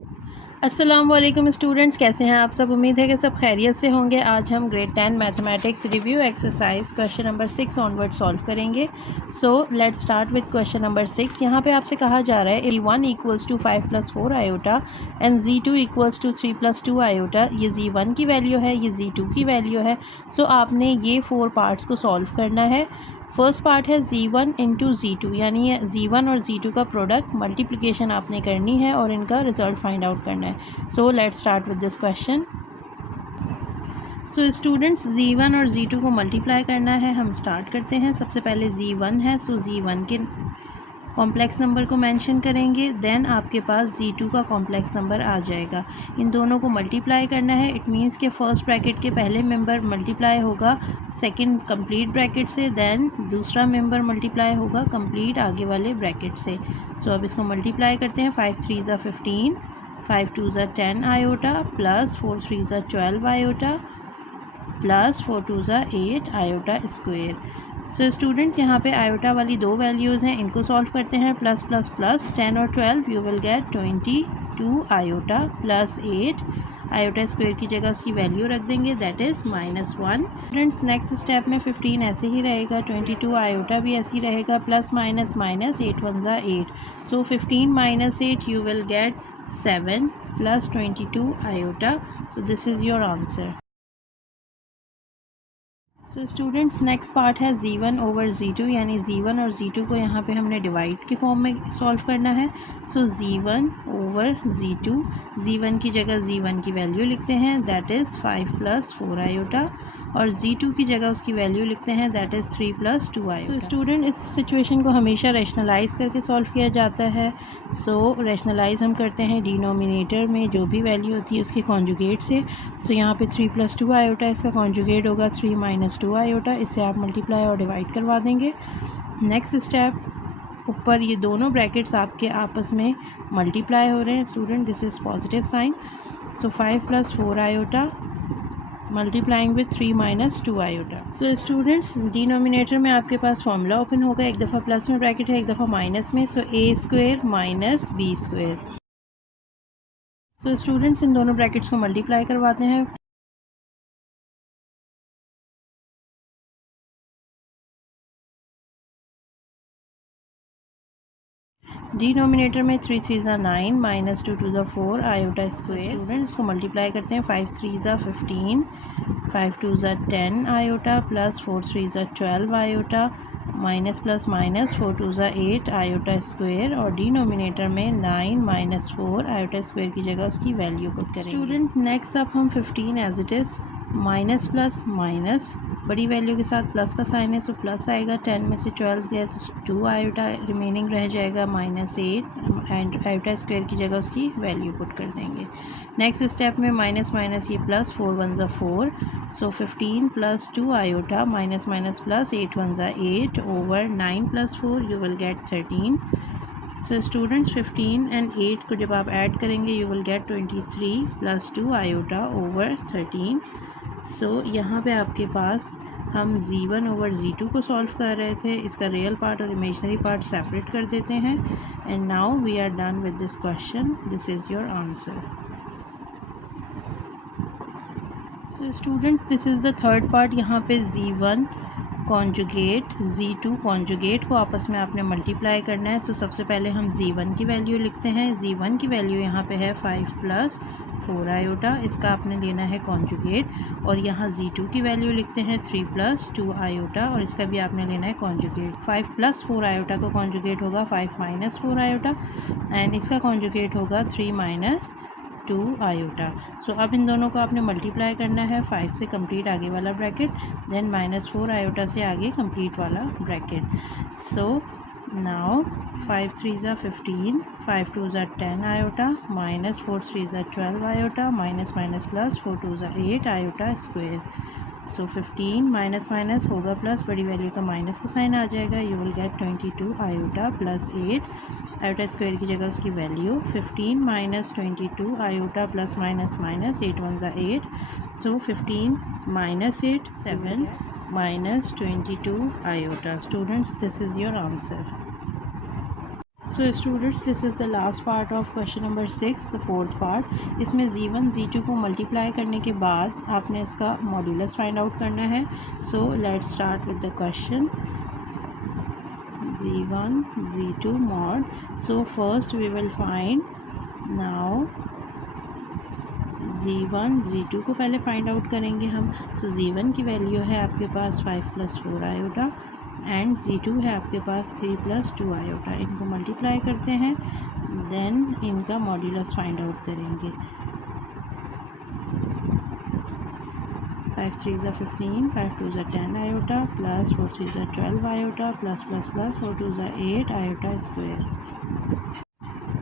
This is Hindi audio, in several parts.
अस्सलाम वालेकुम स्टूडेंट्स, कैसे हैं आप सब। उम्मीद है कि सब खैरियत से होंगे। आज हम grade 10 mathematics review exercise question number 6 onward solve करेंगे। So let's start with question number 6। यहाँ पे आपसे कहा जा रहा है Z1 equals to 5 + 4 iota and Z2 equals to 3 + 2 iota. ये Z1 की वैल्यू है, ये Z2 की वैल्यू है। सो आपने ये 4 पार्ट्स को सॉल्व करना है। फर्स्ट पार्ट है Z1 इंटू Z2, यानी Z1 और Z2 का प्रोडक्ट मल्टीप्लिकेशन आपने करनी है और इनका रिजल्ट फाइंड आउट करना है। सो let's start with this question. So students, Z1 और Z2 को मल्टीप्लाई करना है। हम स्टार्ट करते हैं। सबसे पहले Z1 है, सो Z1 के कॉम्प्लेक्स नंबर को मेंशन करेंगे। देन आपके पास Z2 का कॉम्प्लेक्स नंबर आ जाएगा। इन दोनों को मल्टीप्लाई करना है। इट मीन्स के फर्स्ट ब्रैकेट के पहले मेंबर मल्टीप्लाई होगा सेकंड कंप्लीट ब्रैकेट से, देन दूसरा मेंबर मल्टीप्लाई होगा कंप्लीट आगे वाले ब्रैकेट से। सो अब इसको मल्टीप्लाई करते हैं। 5 3 ज़ा 15, 5 2 ज़ा 10 आयोटा प्लस 4 3 ज़ा 12 आयोटा प्लस 4 2 ज़ा 8 आयोटा स्क्वेयर। सो स्टूडेंट्स, यहाँ पे आयोटा वाली दो वैल्यूज़ हैं, इनको सॉल्व करते हैं। प्लस प्लस प्लस 10 और 12 you will gate 22 iota plus 8 iota square की जगह उसकी वैल्यू रख देंगे, that is -1। Students, next step में 15 ऐसे ही रहेगा, 22 आयोटा भी ऐसे ही रहेगा, प्लस माइनस माइनस 8 1 ज़ा 8। सो 15 - 8 you will gate 7 plus 22 iota. So this is your answer. So students, next part है Z1 ओवर Z2, यानी Z1 और Z2 को यहाँ पे हमने डिवाइड के फॉर्म में सॉल्व करना है। सो Z1 ओवर Z2, Z1 की जगह Z1 की वैल्यू लिखते हैं, दैट इज़ 5 + 4 आयोटा, और Z2 की जगह उसकी वैल्यू लिखते हैं, that is 3 + 2 iota. So student, इस सिचुएशन को हमेशा रैशनलाइज़ करके सॉल्व किया जाता है। सो रैशनलाइज़ हम करते हैं डिनोमिनेटर में जो भी वैल्यू होती है उसके कॉन्जुगेट से। सो यहाँ पे 3 + 2 आयोटा, इसका कॉन्जुगेट होगा 3 - 2 आयोटा। इससे आप मल्टीप्लाई और डिवाइड करवा देंगे। नेक्स्ट स्टेप, ऊपर ये दोनों ब्रैकेट्स आपके आपस में मल्टीप्लाई हो रहे हैं। Student, this is positive sign. So 5 + 4 iota multiplying with 3 - 2 iota. So students, denominator में आपके पास फॉर्मूला ओपन होगा, एक दफ़ा प्लस में ब्रैकेट है, एक दफ़ा माइनस में। सो A² - B²। सो स्टूडेंट्स, इन दोनों ब्रैकेट्स को मल्टीप्लाई करवाते हैं। डिनोमिनेटर में 3 3 ज़ा 9 -2 2 ज़ा 4 आयोटा स्क्वेयर। स्टूडेंट्स, इसको मल्टीप्लाई करते हैं। 5 3 ज़ा 15, 5 2 ज़ा 10 आयोटा प्लस 4 3 ज़ा 12 आयोटा माइनस प्लस माइनस 4 2 ज़ा 8 आयोटा स्क्वेयर, और डिनोमिनेटर में 9 - 4 आयोटा स्क्वेयर की जगह उसकी वैल्यू पुट करेंगे। स्टूडेंट, नेक्स्ट अब हम 15 as it is minus plus minus बड़ी वैल्यू के साथ प्लस का साइन है, सो प्लस आएगा। 10 में से 12 गया तो 2 आयोटा रिमेनिंग रह जाएगा, -8 एंड आयोटा स्क्वायर की जगह उसकी वैल्यू पुट कर देंगे। नेक्स्ट स्टेप में माइनस माइनस ये प्लस, 4 1 ज़ा 4, सो 15 + 2 आयोटा माइनस माइनस प्लस 8 1 ज़ा 8 over 9 + 4 you will gate 13। So students, 15 and 8 को जब आप ऐड करेंगे you will gate 23 + 2 iota over 13। सो यहाँ पे आपके पास हम Z1 ओवर Z2 को सॉल्व कर रहे थे, इसका रियल पार्ट और इमेजनरी पार्ट सेपरेट कर देते हैं। And now we are done with this question, this is your answer. So students, this is the third part. यहाँ पे Z1 कॉन्जुगेट Z2 कॉन्जुगेट को आपस में आपने मल्टीप्लाई करना है। सो सबसे पहले हम Z1 की वैल्यू लिखते हैं। Z1 की वैल्यू यहाँ पे है 5 + 4 आयोटा, इसका आपने लेना है कॉन्जुगेट, और यहाँ Z2 की वैल्यू लिखते हैं 3 + 2 आयोटा, और इसका भी आपने लेना है कॉन्जुगेट। 5 + 4 आयोटा का कॉन्जुगेट होगा 5 - 4 आयोटा, एंड इसका कॉन्जुगेट होगा 3 - 2 आयोटा। सो अब इन दोनों को आपने मल्टीप्लाई करना है। 5 से कंप्लीट आगे वाला ब्रैकेट, देन -4 आयोटा से आगे कंप्लीट वाला ब्रैकेट। सो नाउ 5 3 ज़ा 15, 5 2 ज़ा 10 आयोटा माइनस 4 3 ज़ा 12 आयोटा माइनस माइनस प्लस 4 2 ज़ा 8 आयोटा स्क्वेयर। सो 15 माइनस माइनस होगा प्लस, बड़ी वैल्यू का माइनस का साइन आ जाएगा, you will gate 22 iota plus 8 iota square की जगह उसकी value 15 - 22 iota plus minus minus 8 1 ज़ा 8। सो 15 - 8 7 - 22 iota. Students, this is your answer. So students, this is the last part of question number 6, the fourth part. इसमें Z1 Z2 को मल्टीप्लाई करने के बाद आपने इसका मॉड्यूलस फाइंड आउट करना है। सो let's start with the question. Z1 Z2 mod. So first we will find now Z1 Z2 को पहले फाइंड आउट करेंगे हम। सो Z1 की वैल्यू है आपके पास 5 + 4 आयोटा एंड Z2 है आपके पास 3 + 2 आयोटा। इनको मल्टीप्लाई करते हैं, देन इनका मॉड्यूलस फाइंड आउट करेंगे। 5 3s are 15, 5 2s are 10 iota plus 4 3s are 12 iota plus 4 2s are 8 iota square।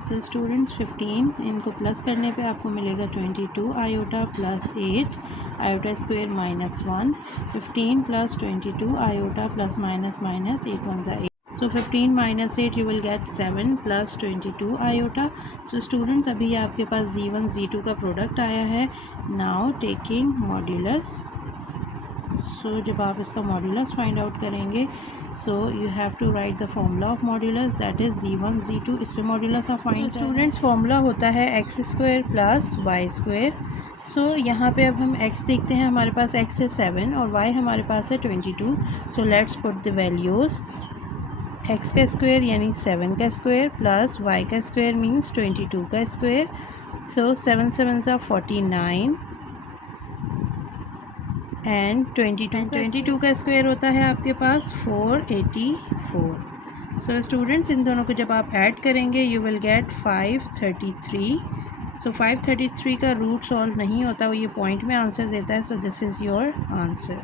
So students 15 इनको प्लस करने पे आपको मिलेगा 22 iota plus 8 iota square -1। 15 + 22 iota plus minus 8 1 8। So 15 - 8 you will get 7 + 22 iota. So students अभी आपके पास Z1 Z2 का प्रोडक्ट आया है। Now taking modulus. सो जब आप इसका मॉड्यूलस फाइंड आउट करेंगे, so you have to write the formula of modulus, that is Z1 Z2। इस पे modulus of find students formula होता है x² + y²। सो यहाँ पे अब हम x देखते हैं, हमारे पास x है 7 और y हमारे पास है 22। So let's put the values. x का स्क्वायर यानी 7 का स्क्वायर प्लस y का स्क्वायर मीन्स 22 का square. So 7 7s are 49 and 22 का स्क्वायर होता है आपके पास 484। सो स्टूडेंट्स इन दोनों को जब आप ऐड करेंगे यू विल गेट 533। सो 533 का रूट सॉल्व नहीं होता, वो ये पॉइंट में आंसर देता है। So this is your answer.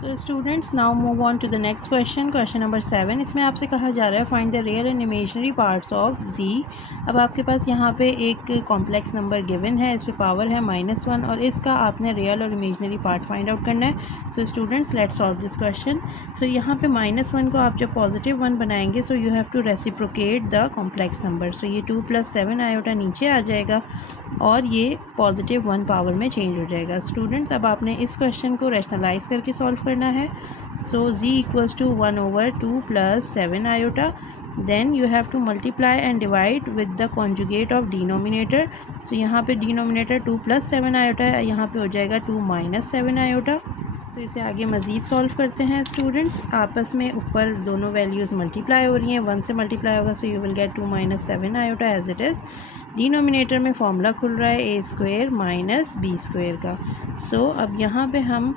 So students now move on to the next question, question number 7। इसमें आपसे कहा जा रहा है find the real and imaginary parts of Z। अब आपके पास यहाँ पे एक कॉम्प्लेक्स नंबर गिवन है, इस पे पावर है -1 और इसका आपने रियल और इमेजिनरी पार्ट फाइंड आउट करना है। So students let's solve this question. So यहाँ पे -1 को आप जब +1 बनाएंगे, so you have to reciprocate the complex number. So ये 2 + 7 आयोटा नीचे आ जाएगा और ये +1 पावर में चेंज हो जाएगा। स्टूडेंट्स अब आपने इस क्वेश्चन को रैशनलाइज करके सॉल्व करना है। So Z = 1/2 + 7 iota, then you have to multiply and divide with the conjugate of denominator. So यहाँ पे डिनोमिनेटर 2 + 7 आयोटा है, यहाँ पे हो जाएगा 2 - 7 आयोटा। सो इसे आगे मज़ीद सॉल्व करते हैं। स्टूडेंट्स आपस में ऊपर दोनों वैल्यूज़ मल्टीप्लाई हो रही हैं, 1 से मल्टीप्लाई होगा, so you will get 2 - 7 iota as it is. Denominator में फॉर्मूला खुल रहा है a² - b² का। सो अब यहाँ पे हम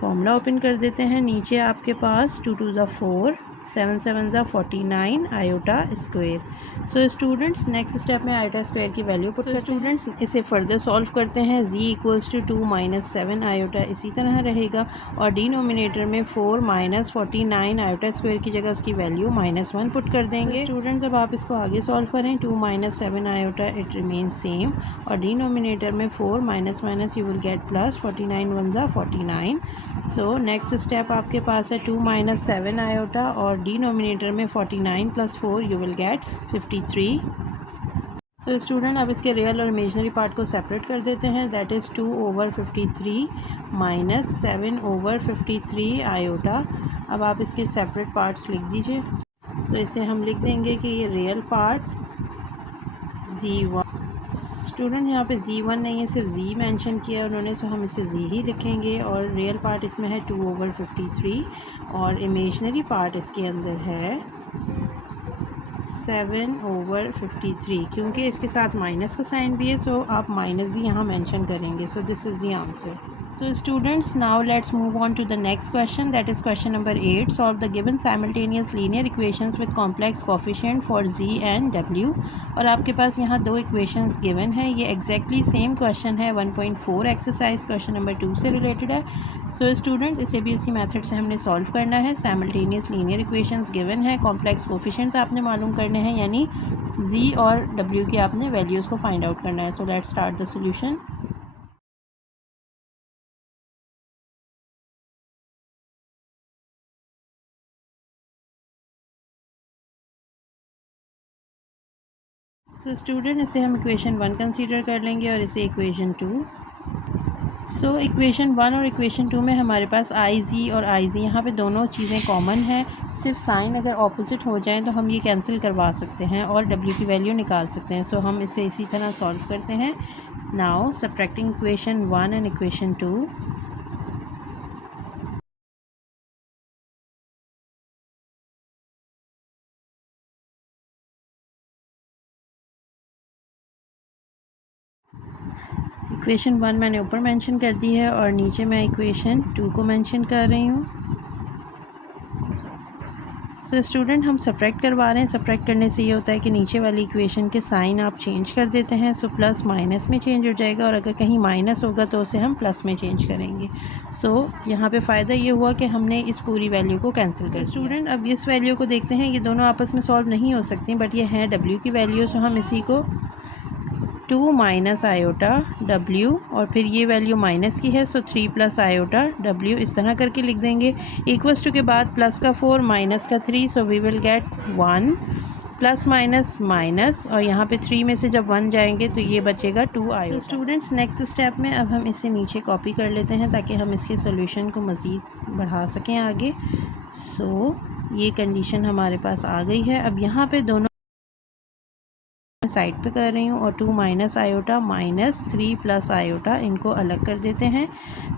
फॉर्मूला ओपन कर देते हैं। नीचे आपके पास 2 2 ज़ा 4, 7 7 ज़ा 49 iota square. So students next step में आयोटा स्क्वायर की वैल्यू पुट करते हैं। स्टूडेंट्स इसे फर्दर सॉल्व करते हैं। Z = 2 - 7 आयोटा इसी तरह रहेगा और डिनोमिनेटर में 4 - 49 आयोटा स्क्वायर की जगह उसकी वैल्यू -1 पुट कर देंगे। स्टूडेंट्स जब आप इसको आगे सॉल्व करें, 2 - 7 आयोटा इट रिमेन सेम और डिनोमिनेटर में 4 - यू विल गेट प्लस 49 1 ज़ा 49। सो नेक्स्ट स्टेप आपके पास है 2 - 7 आयोटा और डिनोमिनेटर में 49 + 4 you will gate 53। So student अब इसके रियल और इमेजिनरी पार्ट को सेपरेट कर देते हैं, दैट इज़ 2/53 - 7/53 आयोटा। अब आप इसके सेपरेट पार्ट्स लिख दीजिए। सो इसे हम लिख देंगे कि ये रियल पार्ट Z1। स्टूडेंट यहाँ पे Z1 नहीं है, सिर्फ Z मेंशन किया उन्होंने, सो हम इसे Z ही लिखेंगे और रियल पार्ट इसमें है 2/53 और इमेजिनरी पार्ट इसके अंदर है 7/53। क्योंकि इसके साथ माइनस का साइन भी है, सो आप माइनस भी यहाँ मेंशन करेंगे। सो this is the answer. So students, now let's move on to the next question, that is question number 8. Solve the given simultaneous linear equations with complex coefficient for Z and W। और आपके पास यहाँ दो equations given है, ये exactly same question है, 1.4 exercise question number 2 से related है। So students इसे भी उसी method से हमने solve करना है। simultaneous linear equations given है, complex coefficients आपने मालूम करने हैं, यानी Z और W की आपने values को find out करना है। So let's start the solution। So student इसे हम इक्वेशन 1 कंसीडर कर लेंगे और इसे इक्वेशन 2। सो इक्वेशन 1 और इक्वेशन 2 में हमारे पास आई जी और आई जी यहाँ पे दोनों चीज़ें कॉमन है। सिर्फ साइन अगर ऑपोजिट हो जाए तो हम ये कैंसिल करवा सकते हैं और w की वैल्यू निकाल सकते हैं। सो हम इसे इसी तरह सॉल्व करते हैं। Now subtracting equation 1 and equation 2। Equation 1 मैंने ऊपर मेंशन कर दी है और नीचे मैं इक्वेशन 2 को मेंशन कर रही हूँ। सो स्टूडेंट हम सब्ट्रैक्ट करवा रहे हैं। सब्ट्रैक्ट करने से ये होता है कि नीचे वाली इक्वेशन के साइन आप चेंज कर देते हैं। सो प्लस माइनस में चेंज हो जाएगा और अगर कहीं माइनस होगा तो उसे हम प्लस में चेंज करेंगे। सो यहाँ पे फ़ायदा ये हुआ कि हमने इस पूरी वैल्यू को कैंसिल कर दिया। स्टूडेंट अब इस वैल्यू को देखते हैं, ये दोनों आपस में सॉल्व नहीं हो सकती, बट ये है w की वैल्यू। सो हम इसी को 2 माइनस आयोटा w और फिर ये वैल्यू माइनस की है, सो 3 प्लस आयोटा w इस तरह करके लिख देंगे। इक्वल्स टू के बाद प्लस का 4 माइनस का 3, so we will get 1 plus minus minus और यहाँ पे 3 में से जब 1 जाएंगे तो ये बचेगा 2 iota. So students next step में अब हम इसे नीचे कॉपी कर लेते हैं ताकि हम इसके सोल्यूशन को मज़ीद बढ़ा सकें आगे। सो ये कंडीशन हमारे पास आ गई है। अब यहाँ पे दोनों साइड पे कर रही हूँ और 2 minus iota minus 3 plus iota इनको अलग कर देते हैं।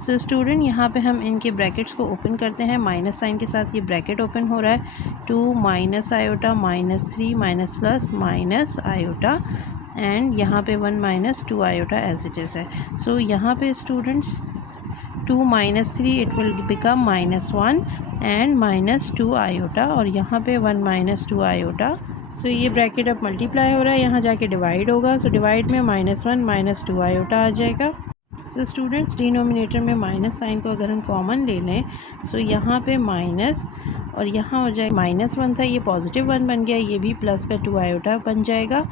सो स्टूडेंट यहाँ पे हम इनके ब्रैकेट्स को ओपन करते हैं। माइनस साइन के साथ ये ब्रैकेट ओपन हो रहा है। 2 minus iota minus 3 minus plus minus iota and यहाँ पे 1 minus 2 iota as it is है। सो यहाँ पे students 2 minus 3 it will become minus 1 and minus 2 iota और यहाँ पे 1 माइनस 2 आयोटा। सो ये ब्रैकेट अब मल्टीप्लाई हो रहा है, यहाँ जाके डिवाइड होगा। सो डिवाइड में माइनस 1 माइनस 2 आयोटा आ जाएगा। सो स्टूडेंट्स डिनोमिनेटर में माइनस साइन को अगर हम कॉमन ले लें सो यहाँ पे माइनस और यहाँ हो जाएगा -1 था, ये +1 बन गया, ये भी प्लस का 2 आयोटा बन जाएगा।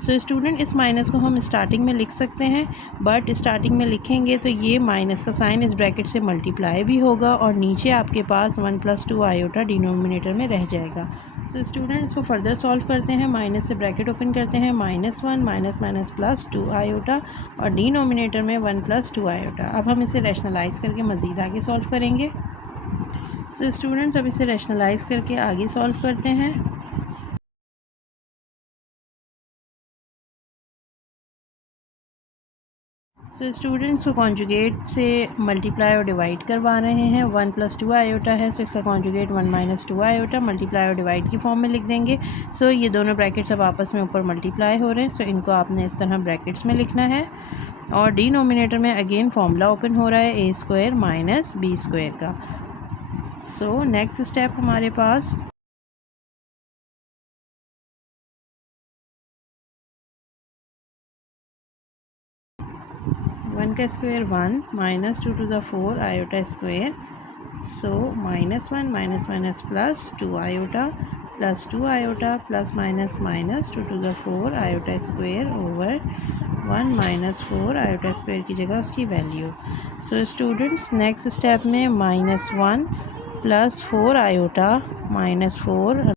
सो स्टूडेंट इस माइनस को हम स्टार्टिंग में लिख सकते हैं, बट स्टार्टिंग में लिखेंगे तो ये माइनस का साइन इस ब्रैकेट से मल्टीप्लाई भी होगा और नीचे आपके पास 1 + 2 आयोटा डिनोमिनेटर में रह जाएगा। सो स्टूडेंट इसको फर्दर सॉल्व करते हैं। माइनस से ब्रैकेट ओपन करते हैं, -1 माइनस माइनस प्लस 2 आयोटा और डिनोमिनेटर में 1 + 2 आयोटा। अब हम इसे रैशनलाइज़ करके मज़ीद आगे सॉल्व करेंगे। सो स्टूडेंट्स अब इसे रैशनलाइज़ करके आगे सॉल्व करते हैं। सो स्टूडेंट्स को कॉन्जुगेट से मल्टीप्लाई और डिवाइड करवा रहे हैं। 1 + 2 आयोटा है, सो इसका कॉन्जुगेट 1 - 2 आयोटा मल्टीप्लाई और डिवाइड की फॉर्म में लिख देंगे। सो ये दोनों ब्रैकेट्स अब आपस में ऊपर मल्टीप्लाई हो रहे हैं, सो इनको आपने इस तरह ब्रैकेट्स में लिखना है और डिनोमिनेटर में अगेन फॉर्मूला ओपन हो रहा है a² - b² का। सो नेक्स्ट स्टेप हमारे पास 1 का square 1 -2 to the 4 iota square. So -1 minus minus plus 2 iota plus 2 iota plus minus minus 2 to the 4 iota square over 1 - 4 iota square की जगह उसकी value. So students next step में -1 + 4 आयोटा -4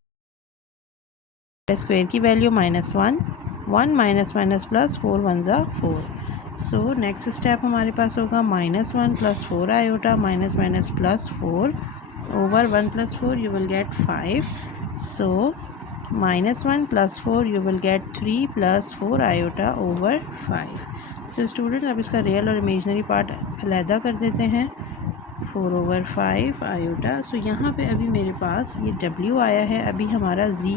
स्क्वायर की वैल्यू -1 1 माइनस माइनस प्लस 4 1 ज़ा 4। सो नेक्स्ट स्टेप हमारे पास होगा -1 + 4 iota minus minus plus 4 over 1 + 4 you will gate 5। So -1 + 4 you will gate 3 + 4 iota over 5। So student अब इसका रियल और इमेजनरी पार्ट अलहदा कर देते हैं। 4 ओवर 5 आयोटा। सो यहाँ पे अभी मेरे पास ये w आया है, अभी हमारा z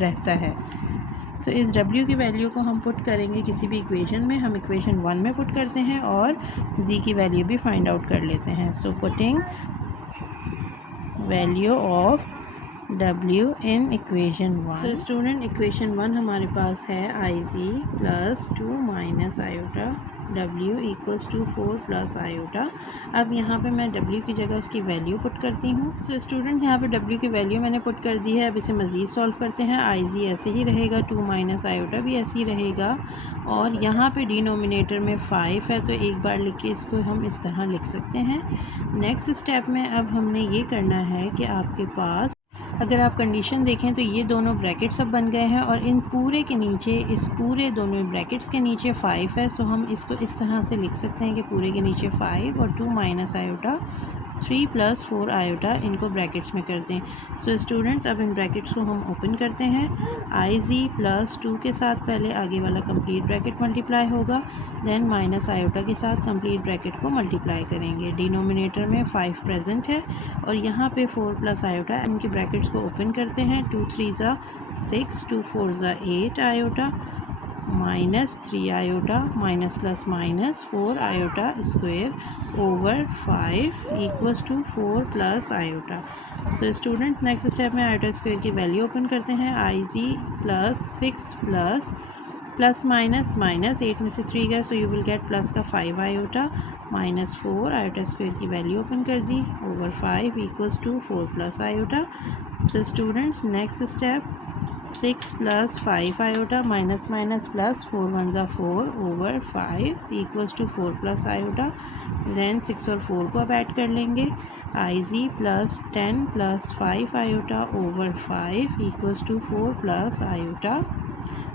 रहता है। सो इस w की वैल्यू को हम पुट करेंगे किसी भी इक्वेशन में। हम इक्वेशन 1 में पुट करते हैं और z की वैल्यू भी फाइंड आउट कर लेते हैं। So putting value of w in equation 1। So student equation 1 हमारे पास है iz + 2 minus iota w = 4 + iota. अब यहाँ पे मैं w की जगह उसकी वैल्यू पुट करती हूँ। सो स्टूडेंट यहाँ पे w की वैल्यू मैंने पुट कर दी है। अब इसे मज़ीद सॉल्व करते हैं। iz ऐसे ही रहेगा, 2 माइनस आयोटा भी ऐसे ही रहेगा और यहाँ पे डिनोमिनेटर में 5 है तो एक बार लिख के इसको हम इस तरह लिख सकते हैं। नेक्स्ट स्टेप में अब हमने ये करना है कि आपके पास अगर आप कंडीशन देखें तो ये दोनों ब्रैकेट्स अब बन गए हैं और इन पूरे के नीचे इस पूरे दोनों ब्रैकेट्स के नीचे 5 है। सो हम इसको इस तरह से लिख सकते हैं कि पूरे के नीचे 5 और 2 माइनस आयोटा 3 प्लस 4 आयोटा, इनको ब्रैकेट्स में करते हैं। सो स्टूडेंट्स अब इन ब्रैकेट्स को हम ओपन करते हैं। आई जी प्लस 2 के साथ पहले आगे वाला कंप्लीट ब्रैकेट मल्टीप्लाई होगा, देन माइनस आयोटा के साथ कंप्लीट ब्रैकेट को मल्टीप्लाई करेंगे। डिनोमिनेटर में 5 प्रेजेंट है और यहाँ पे 4 प्लस आयोटा, इनके ब्रैकेट्स को ओपन करते हैं। 2 3 ज़ा 6, 2 4 ज़ा 8 iota, minus 3 iota, minus plus minus 4 iota square over 5 equals to 4 plus iota. So student next step में आयोटा स्क्वायर की वैल्यू ओपन करते हैं। I z plus 6 plus minus minus 8 में से 3 गया, so you will get plus का 5 आयोटा माइनस 4 आयोटा स्क्वायर की वैल्यू ओपन कर दी over 5 equals to 4 plus iota. So students next step 6 plus 5 iota minus minus plus 4 1 ज़ा 4 over 5 equals to 4 plus iota. Then 6 और 4 को अब ऐड कर लेंगे। I z plus 10 plus 5 iota over 5 equals to 4 plus iota.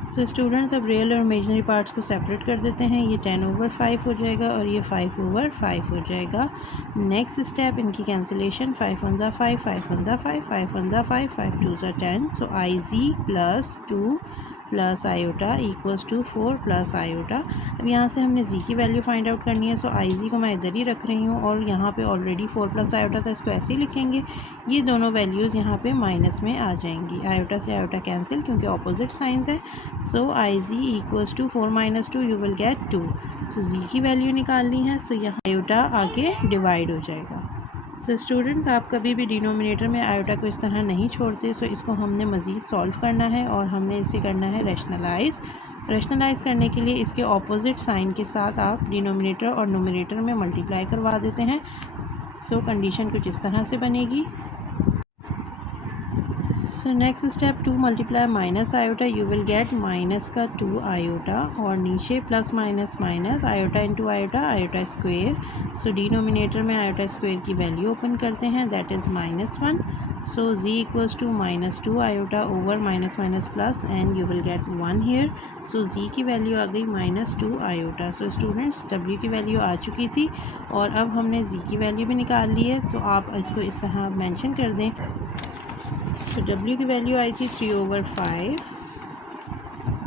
So students अब रियल और इमेजनरी पार्ट्स को सेपरेट कर देते हैं। ये 10 ओवर 5 हो जाएगा और ये 5 ओवर 5 हो जाएगा। नेक्स्ट स्टेप इनकी कैंसिलेशन, 5 1 ज़ा 5, 5 1 ज़ा 5, 5 1 ज़ा 5, 5 2 ज़ा 10। So i z plus 2 plus iota equals to 4 plus iota. अब यहाँ से हमने जी की वैल्यू फाइंड आउट करनी है। सो आई जी को मैं इधर ही रख रही हूँ और यहाँ पे ऑलरेडी 4 प्लस आयोटा था, इसको ऐसे ही लिखेंगे। ये दोनों वैल्यूज़ यहाँ पे माइनस में आ जाएंगी। आयोटा से आयोटा कैंसिल क्योंकि ऑपोजिट साइंस है। So i z equals to 4 minus 2 you will get 2। So z की वैल्यू निकालनी है, सो यहाँ आयोटा आके डिवाइड हो जाएगा। सो स्टूडेंट आप कभी भी डिनोमिनेटर में आयोटा को इस तरह नहीं छोड़ते। सो इसको हमने मज़ीद सॉल्व करना है और हमने इसे करना है रैशनलाइज़ करने के लिए इसके ऑपोजिट साइन के साथ आप डिनोमिनेटर और नोमिनेटर में मल्टीप्लाई करवा देते हैं। सो कंडीशन कुछ इस तरह से बनेगी। So next step 2 multiply minus iota, you will get minus का 2 आयोटा और नीचे plus minus minus iota into iota, iota square. So denominator में आयोटा स्क्वेयर की वैल्यू ओपन करते हैं, that is -1। So z equals to -2 iota over minus minus plus and you will get 1 here. So z की वैल्यू आ गई -2 आयोटा। सो स्टूडेंट्स डब्ल्यू की वैल्यू आ चुकी थी और अब हमने जी की वैल्यू भी निकाल ली है। तो आप इसको इस तरह मेंशन कर दें। तो W की वैल्यू आई थी 3 over 5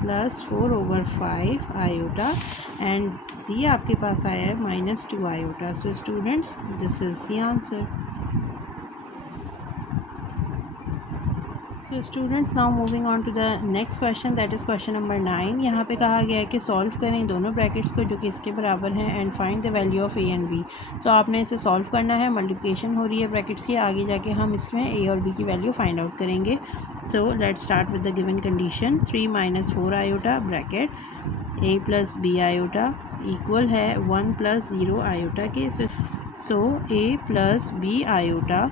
plus 4 over 5 iota and z आपके पास आया है -2 iota. So students this is the answer. So students now moving on to the next question, that is question number 9। यहाँ पे कहा गया है कि सॉल्व करें दोनों ब्रैकेट्स को जो कि इसके बराबर हैं and find the value of A and B. So आपने इसे सॉल्व करना है, मल्टीप्लिकेशन हो रही है ब्रैकेट्स की, आगे जाके हम इसमें ए और बी की वैल्यू फाइंड आउट करेंगे। So let's start with the given condition. 3 - 4 iota bracket A plus B iota equal है 1 + 0 आयोटा के। So A plus B iota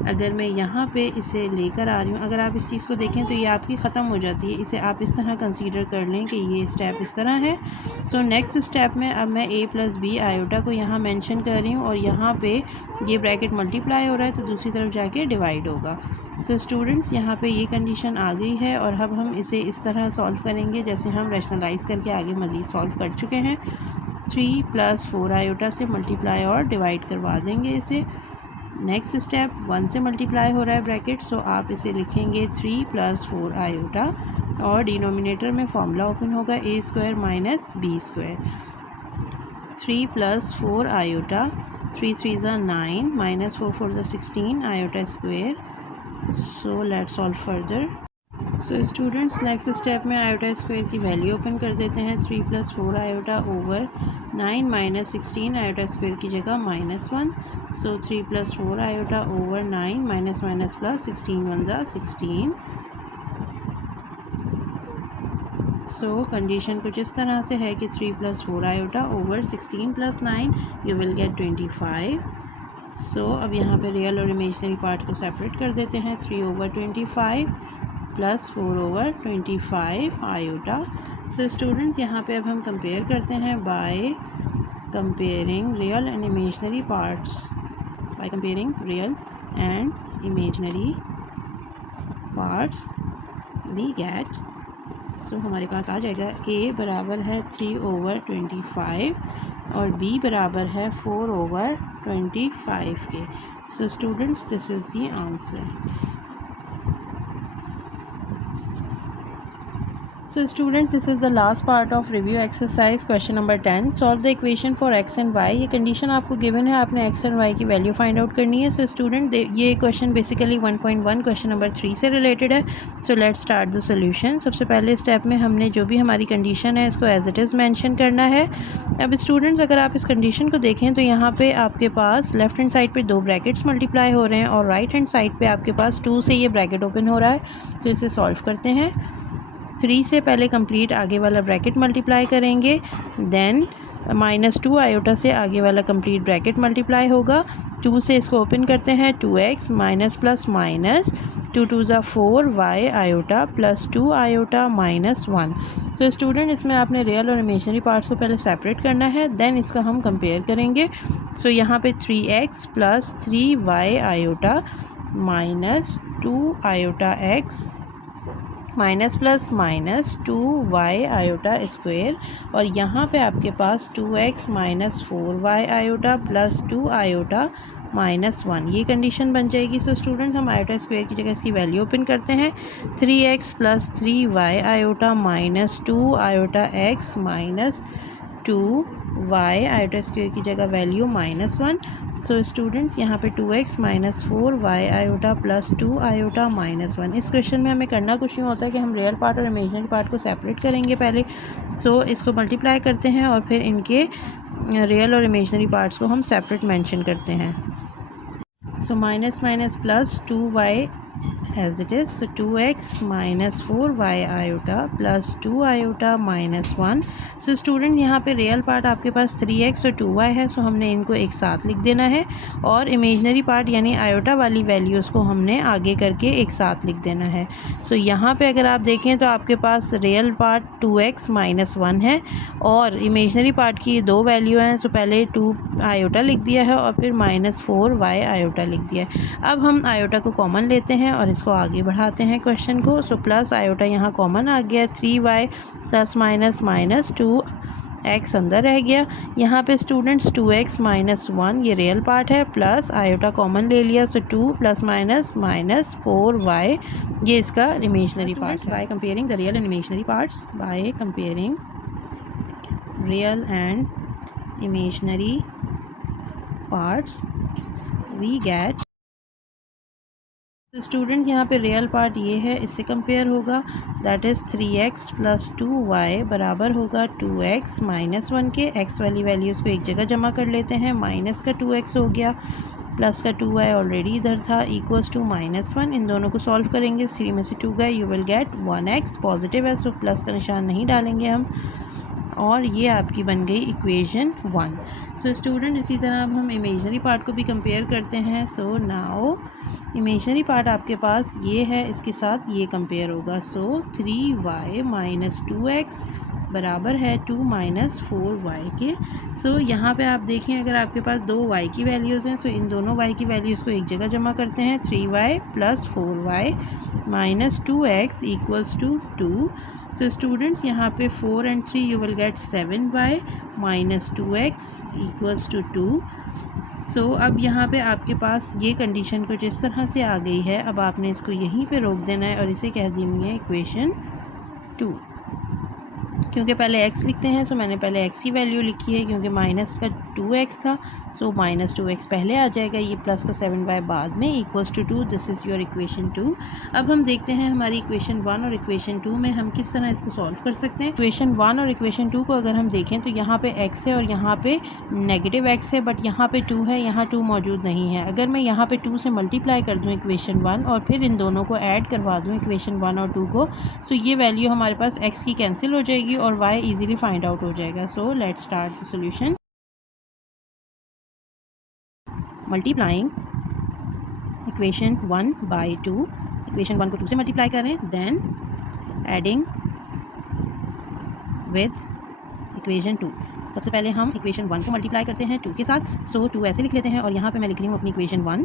अगर मैं यहाँ पे इसे लेकर आ रही हूँ, अगर आप इस चीज़ को देखें तो ये आपकी ख़त्म हो जाती है। इसे आप इस तरह कंसीडर कर लें कि ये स्टेप इस तरह है। सो नेक्स्ट स्टेप में अब मैं a प्लस बी आयोटा को यहाँ मेंशन कर रही हूँ और यहाँ पे ये ब्रैकेट मल्टीप्लाई हो रहा है तो दूसरी तरफ जाके डिवाइड होगा। सो स्टूडेंट्स यहाँ पे ये कंडीशन आ गई है और अब हम इसे इस तरह सॉल्व करेंगे जैसे हम रैशनलाइज़ करके आगे मज़ीद सॉल्व कर चुके हैं। 3 + 4 आयोटा से मल्टीप्लाई और डिवाइड करवा देंगे इसे। नेक्स्ट स्टेप 1 से मल्टीप्लाई हो रहा है ब्रैकेट, सो आप इसे लिखेंगे 3 + 4 आयोटा और डिनोमिनेटर में फॉर्मूला ओपन होगा a² - b²। 3 + 4 आयोटा, 3 3 ज़ा 9 -4 4 ज़ा 16 iota square. So let's solve further. So students next step में आयोटा स्क्वायर की वैल्यू ओपन कर देते हैं। 3 + 4 आयोटा ओवर 9 - 16 आयोटा स्क्वायर की जगह -1। सो 3 + 4 iota over 9 minus minus plus 16 1 ज़ा 16। सो कंडीशन कुछ इस तरह से है कि 3 + 4 iota over 16 + 9 you will gate 25। सो अब यहाँ पे रियल और इमेजनरी पार्ट को सेपरेट कर देते हैं। 3 over 25 plus 4 over 25 iota. So student यहाँ पे अब हम कंपेयर करते हैं by comparing real and imaginary parts, by comparing real and imaginary parts we get. So हमारे पास आ जाएगा a बराबर है 3 ओवर 25 और b बराबर है 4/25 के। सो students this is the answer. So students, this is the last part of review exercise question number 10. Solve the equation for x and y. ये condition आपको given है, आपने x and y की वैल्यू फाइंड आउट करनी है। So student, ये क्वेश्चन बेसिकली 1.1 क्वेश्चन नंबर 3 से रिलेटेड है। सो लेट्स स्टार्ट द सोल्यूशन। सबसे पहले स्टेप में हमने जो भी हमारी कंडीशन है इसको एज इट इज़ मेंशन करना है। अब स्टूडेंट्स, अगर आप इस कंडीशन को देखें तो यहाँ पे आपके पास लेफ्ट हैंड साइड पे 2 ब्रैकेट्स मल्टीप्लाई हो रहे हैं और राइट हैंड साइड पे आपके पास 2 से ये ब्रैकेट ओपन हो रहा है। तो इसे सॉल्व करते हैं। 3 से पहले कंप्लीट आगे वाला ब्रैकेट मल्टीप्लाई करेंगे, देन -2 आयोटा से आगे वाला कंप्लीट ब्रैकेट मल्टीप्लाई होगा। 2 से इसको ओपन करते हैं, 2x माइनस प्लस माइनस 2 2 ज़ा 4 y iota plus 2 iota minus 1। So student, इसमें आपने रियल और इमेजिनरी पार्ट्स को पहले सेपरेट करना है, देन इसका हम कंपेयर करेंगे। सो यहाँ पे 3x plus 3y iota minus 2 iota x minus plus minus 2y iota square, और यहाँ पे आपके पास 2x minus 4y iota plus 2 iota minus 1, ये कंडीशन बन जाएगी। सो स्टूडेंट, हम आयोटा स्क्वेयर की जगह इसकी वैल्यू ओपन करते हैं। 3x plus 3y iota minus 2 iota x minus 2y iota square की जगह वैल्यू -1। सो स्टूडेंट्स, यहाँ पे 2x minus 4y iota plus 2 iota -1। इस क्वेश्चन में हमें करना कुछ नहीं होता है कि हम रियल पार्ट और इमेजिनरी पार्ट को सेपरेट करेंगे पहले। सो इसको मल्टीप्लाई करते हैं और फिर इनके रियल और इमेजिनरी पार्ट्स को हम सेपरेट मेंशन करते हैं। So minus minus plus 2y as it is, so 2x minus 4y iota plus 2 iota -1। So student, यहाँ पे रियल पार्ट आपके पास 3x और 2y है, सो हमने इनको एक साथ लिख देना है, और इमेजिनरी पार्ट यानी आयोटा वाली वैल्यूज़ को हमने आगे करके एक साथ लिख देना है। सो यहाँ पे अगर आप देखें तो आपके पास रियल पार्ट 2x माइनस 1 है और इमेजिनरी पार्ट की ये 2 वैल्यू हैं। सो पहले 2 आयोटा लिख दिया है और फिर -4y आयोटा लिख दिया है। अब हम आयोटा को कॉमन लेते हैं और इसको आगे बढ़ाते हैं क्वेश्चन को। सो प्लस आयोटा यहाँ कॉमन आ गया, 3y plus minus minus 2x अंदर रह गया। यहाँ पे स्टूडेंट्स 2x माइनस 1 ये रियल पार्ट है, प्लस आयोटा कॉमन ले लिया, सो 2 प्लस माइनस माइनस 4y ये इसका इमेजिनरी पार्ट है। By comparing the real and imaginary parts, by comparing real and imaginary parts we get. तो स्टूडेंट, यहाँ पे रियल पार्ट ये है, इससे कंपेयर होगा, that is 3x plus 2y बराबर होगा 2x माइनस 1 के। x वाली वैल्यूज़ को एक जगह जमा कर लेते हैं, माइनस का 2x हो गया, प्लस का 2y ऑलरेडी इधर था, इक्वल्स टू -1। इन दोनों को सॉल्व करेंगे, 3 में से 2 गए, you will gate 1x। Positive है सो प्लस का निशान नहीं डालेंगे हम, और ये आपकी बन गई इक्वेशन 1। सो स्टूडेंट, इसी तरह अब हम इमेजिनरी पार्ट को भी कंपेयर करते हैं। सो नाउ इमेजिनरी पार्ट आपके पास ये है, इसके साथ ये कंपेयर होगा। सो 3y माइनस 2x बराबर है 2 माइनस 4y के। सो यहाँ पे आप देखें, अगर आपके पास 2 y की वैल्यूज़ हैं तो इन दोनों y की वैल्यूज़ को एक जगह जमा करते हैं, 3y plus 4y minus 2x equals to 2। So students, यहाँ पे 4 and 3 you will get 7y minus 2x equals to 2। सो अब यहाँ पे आपके पास ये कंडीशन कुछ इस तरह से आ गई है। अब आपने इसको यहीं पे रोक देना है और इसे कह देंगे इक्वेशन 2। क्योंकि पहले x लिखते हैं, सो मैंने पहले x की वैल्यू लिखी है, क्योंकि माइनस का 2x था, सो माइनस 2x पहले आ जाएगा, ये प्लस का 7y बाद में, equals to 2। This is your equation 2। अब हम देखते हैं हमारी इक्वेशन 1 और इक्वेशन 2 में हम किस तरह इसको सॉल्व कर सकते हैं। इक्वेशन 1 और इक्वेशन 2 को अगर हम देखें तो यहाँ पे x है और यहाँ पे नेगेटिव x है, बट यहाँ पे 2 है, यहाँ 2 मौजूद नहीं है। अगर मैं यहाँ पे 2 से मल्टीप्लाई कर दूँ इक्वेशन 1 और फिर इन दोनों को ऐड करवा दूँ इक्वेशन 1 और 2 को, सो ये वैल्यू हमारे पास x की कैंसिल हो जाएगी और y इजीली फाइंड आउट हो जाएगा। सो let's start the solution. Multiplying equation 1 by 2, equation 1 को 2 से मल्टीप्लाई करें, देन एडिंग विद इक्वेशन 2। सबसे पहले हम इक्वेशन 1 को मल्टीप्लाई करते हैं 2 के साथ, सो 2 ऐसे लिख लेते हैं और यहाँ पे मैं लिख रही हूँ अपनी इक्वेशन 1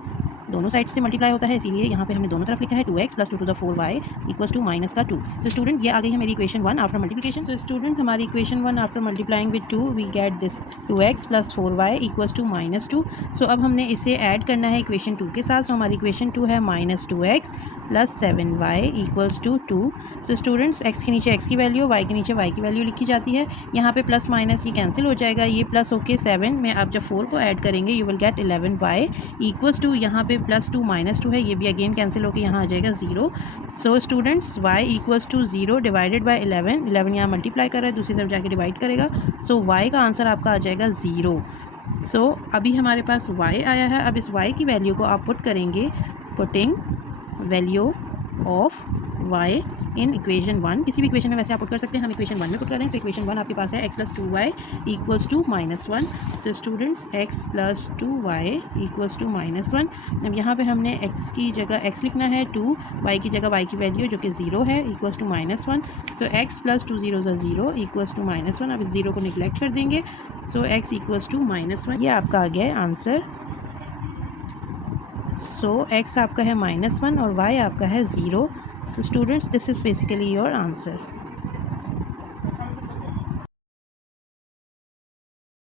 दोनों साइड से मल्टीप्लाई होता है, इसीलिए यहाँ पे हमने दोनों तरफ लिखा है 2x + 2 to the 4y equals to minus का 2। सो स्टूडेंट ये आ गई है मेरी equation 1 after multiplication. So student हमारी equation 1 after multiplying with 2 we get this 2x + 4y equals to -2। सो अब हमने इसे ऐड करना है इक्वेशन 2 के साथ। सो हमारी इक्वेशन 2 है -2x + 7y equals to 2। So students x के नीचे x की वैल्यू, y के नीचे y की वैल्यू लिखी जाती है। यहाँ पे प्लस माइनस ये कैंसिल हो जाएगा, ये प्लस होके 7 में आप जब 4 को ऐड करेंगे you will get 11y equals to, यहाँ पे +2 -2 है, ये भी अगेन कैंसिल होके यहाँ आ जाएगा 0। So students y equals to 0 divided by 11 यहाँ मल्टीप्लाई कर रहा है, दूसरी तरफ जाके डिवाइड करेगा। सो y का आंसर आपका आ जाएगा 0। सो अभी हमारे पास y आया है। अब इस y की वैल्यू को आप पुट करेंगे, putting value of y in equation 1। किसी भी इक्वेशन में वैसे आप पुट कर सकते हैं, हम इक्वेशन 1 में पुट कर रहे हैं। सो इक्वेशन 1 आपके पास है x + 2y equals to -1। So students x + 2y equals to -1। अब यहाँ पे हमने x की जगह x लिखना है, 2 y की जगह y की वैल्यू जो कि 0 है equals to -1। So x + 2 0 = 0 equals to -1। अब इस 0 को निगलेक्ट कर देंगे। सो x इक्वल्स टू -1, ये आपका आ गया है आंसर। सो x आपका है -1 और y आपका है 0। So students, this is basically your answer.